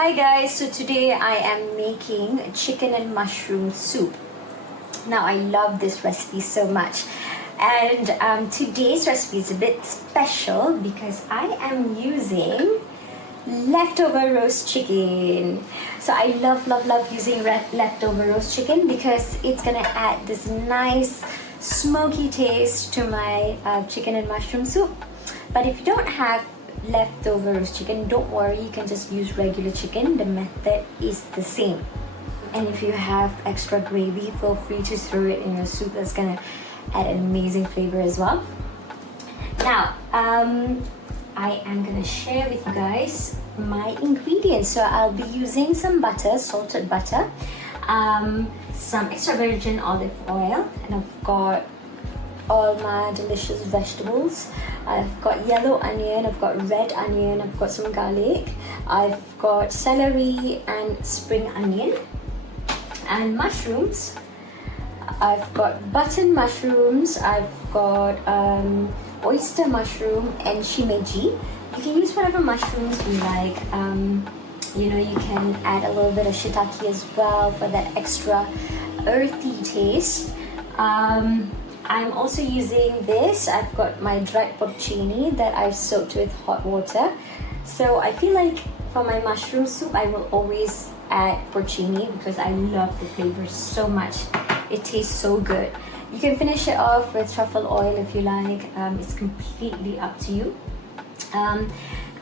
Hi guys, so today I am making chicken and mushroom soup. Now I love this recipe so much, and today's recipe is a bit special because I am using leftover roast chicken. So I love using leftover roast chicken because it's gonna add this nice smoky taste to my chicken and mushroom soup. But if you don't have leftover roast chicken, don't worry, you can just use regular chicken. The method is the same. And if you have extra gravy, feel free to throw it in your soup. That's gonna add an amazing flavor as well. Now I am gonna share with you guys my ingredients. So I'll be using some butter, salted butter, some extra virgin olive oil, and I've got all my delicious vegetables. I've got yellow onion, I've got red onion, I've got some garlic, I've got celery and spring onion, and mushrooms. I've got button mushrooms, I've got oyster mushroom and shimeji. You can use whatever mushrooms you like. You can add a little bit of shiitake as well for that extra earthy taste. I'm also using this. I've got my dried porcini that I've soaked with hot water. So I feel like for my mushroom soup, I will always add porcini because I love the flavor so much. It tastes so good. You can finish it off with truffle oil if you like. It's completely up to you.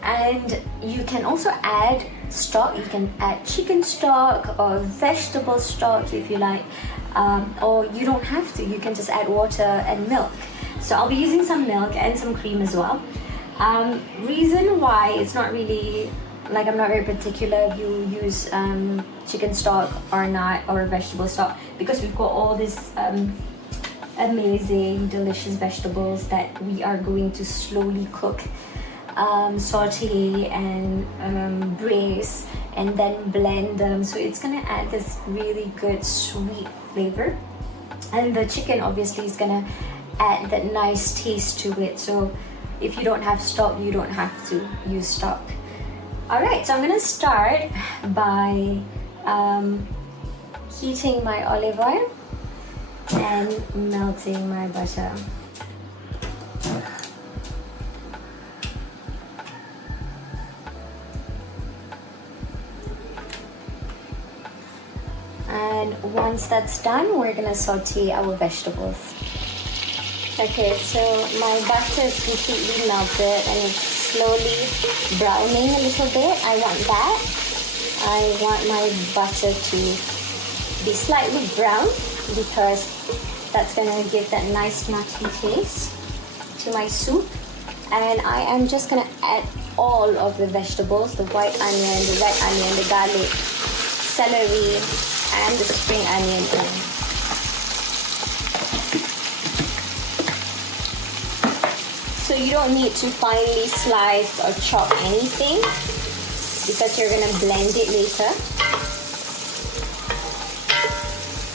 And you can also add stock. You can add chicken stock or vegetable stock if you like, or you don't have to. You can just add water and milk. So I'll be using some milk and some cream as well. Reason why it's not really like, I'm not very particular if you use chicken stock or not, or vegetable stock, because we've got all this amazing delicious vegetables that we are going to slowly cook, saute and braise and then blend them. So it's gonna add this really good sweet flavor, and the chicken obviously is gonna add that nice taste to it. So if you don't have stock, you don't have to use stock. All right, so I'm gonna start by heating my olive oil and melting my butter. And once that's done, we're gonna saute our vegetables. Okay, so my butter is completely melted and it's slowly browning a little bit. I want that. I want my butter to be slightly brown because that's gonna give that nice nutty taste to my soup. And I am just gonna add all of the vegetables, the white onion, the red onion, the garlic, celery, and the spring onion in. So you don't need to finely slice or chop anything because you're gonna blend it later.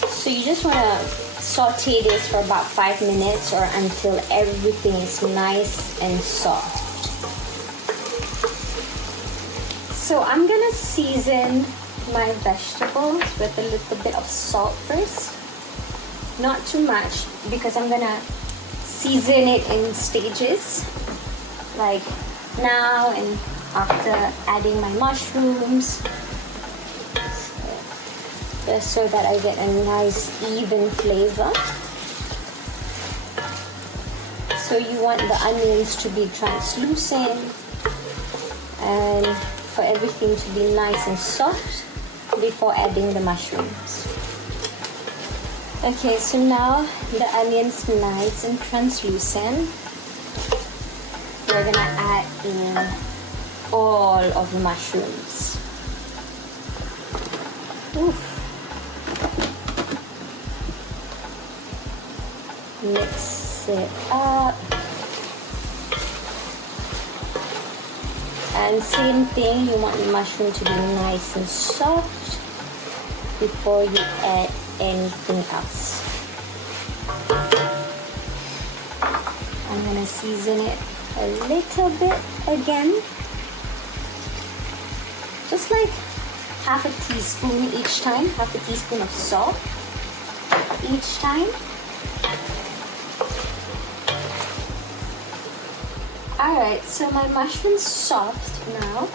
So you just wanna saute this for about 5 minutes or until everything is nice and soft. So I'm gonna season my vegetables with a little bit of salt first. Not too much because I'm gonna season it in stages, like now and after adding my mushrooms, just so that I get a nice even flavor. So you want the onions to be translucent and for everything to be nice and soft before adding the mushrooms. Okay, so now the onion's nice and translucent. We're gonna add in all of the mushrooms. Oof. Mix it up. And same thing, you want the mushroom to be nice and soft before you add anything else. I'm gonna season it a little bit again, just like half a teaspoon each time, half a teaspoon of salt each time. Alright, so my mushroom's soft now.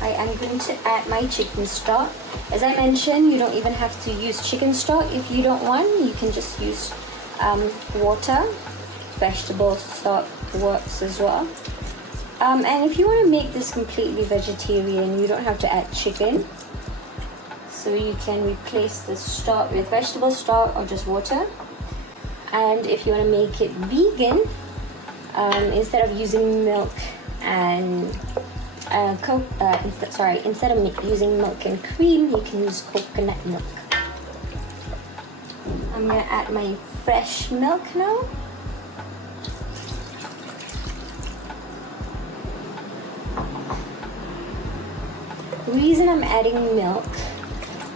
I am going to add my chicken stock. As I mentioned, you don't even have to use chicken stock if you don't want. You can just use water. Vegetable stock works as well. And if you want to make this completely vegetarian, you don't have to add chicken. So you can replace the stock with vegetable stock or just water. And if you want to make it vegan, instead of using milk and instead of using milk and cream, you can use coconut milk. I'm gonna add my fresh milk now. The reason I'm adding milk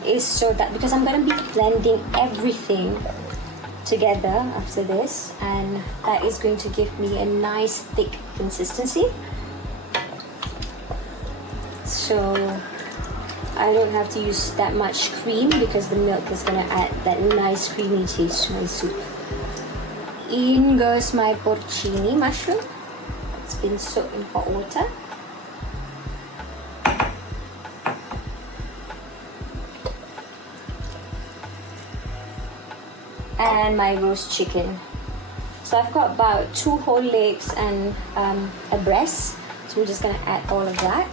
is so that because I'm gonna be blending everything together after this, and that is going to give me a nice thick consistency. So I don't have to use that much cream because the milk is gonna add that nice creamy taste to my soup. In goes my porcini mushroom. It's been soaked in hot water. And my roast chicken. So I've got about 2 whole legs and a breast. So we're just gonna add all of that.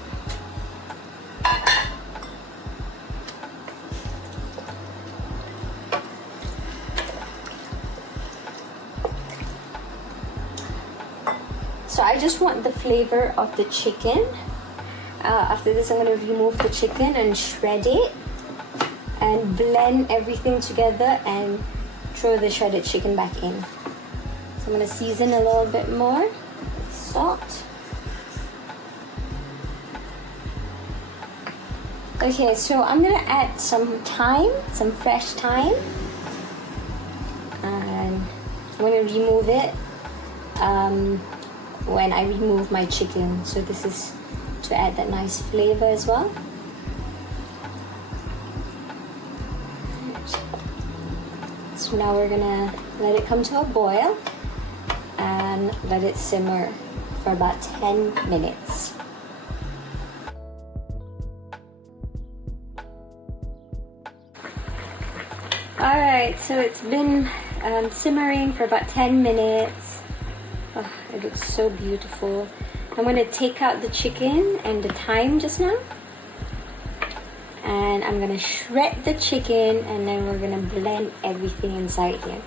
So I just want the flavor of the chicken. After this, I'm going to remove the chicken and shred it and blend everything together and throw the shredded chicken back in. So I'm going to season a little bit more with salt. Okay, so I'm going to add some thyme, some fresh thyme. And I'm going to remove it when I remove my chicken. So this is to add that nice flavor as well. So now we're gonna let it come to a boil and let it simmer for about 10 minutes. Alright, so it's been simmering for about 10 minutes. Oh, it looks so beautiful. I'm going to take out the chicken and the thyme just now. And I'm going to shred the chicken and then we're going to blend everything inside here.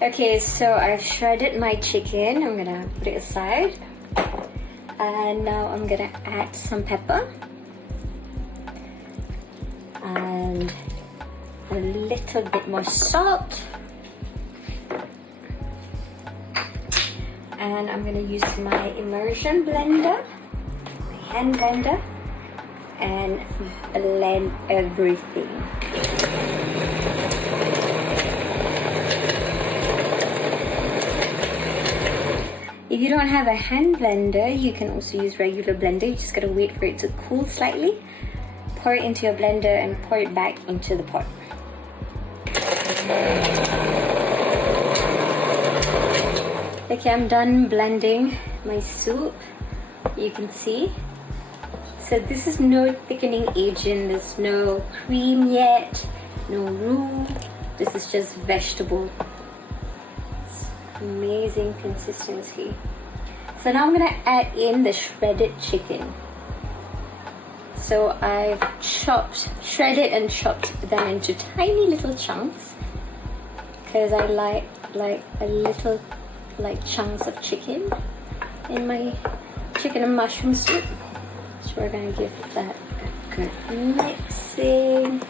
Okay, so I've shredded my chicken. I'm going to put it aside. And now I'm going to add some pepper. And a little bit more salt. And I'm going to use my immersion blender, my hand blender, and blend everything. If you don't have a hand blender, you can also use regular blender. You just got to wait for it to cool slightly. Pour it into your blender and pour it back into the pot. Okay, I'm done blending my soup. You can see. So this is no thickening agent. There's no cream yet, no roux. This is just vegetable. It's amazing consistency. So now I'm gonna add in the shredded chicken. So I've shredded and chopped them into tiny little chunks because I like a little chunks of chicken in my chicken and mushroom soup. So we're gonna give that a good mixing.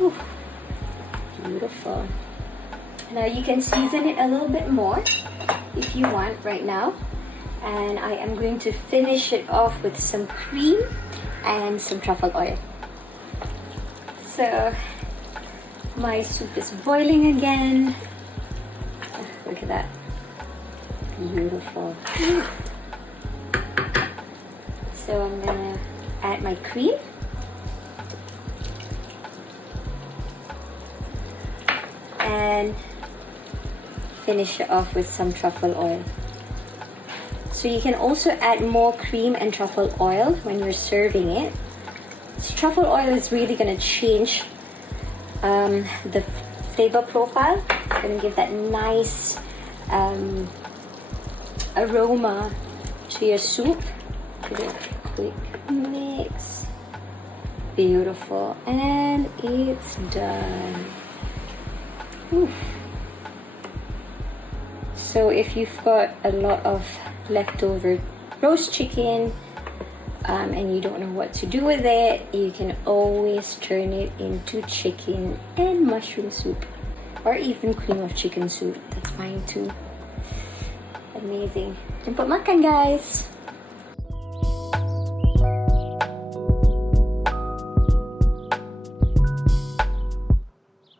Ooh, beautiful. Now you can season it a little bit more if you want right now. And I am going to finish it off with some cream and some truffle oil. So my soup is boiling again. Oh, look at that. Beautiful. So I'm gonna add my cream. And finish it off with some truffle oil. So you can also add more cream and truffle oil when you're serving it. So truffle oil is really going to change the flavor profile. It's going to give that nice aroma to your soup. Give it a quick mix. Beautiful. And it's done. Oof. So if you've got a lot of leftover roast chicken and you don't know what to do with it, you can always turn it into chicken and mushroom soup, or even cream of chicken soup. That's fine too. Amazing. Jemput makan, guys.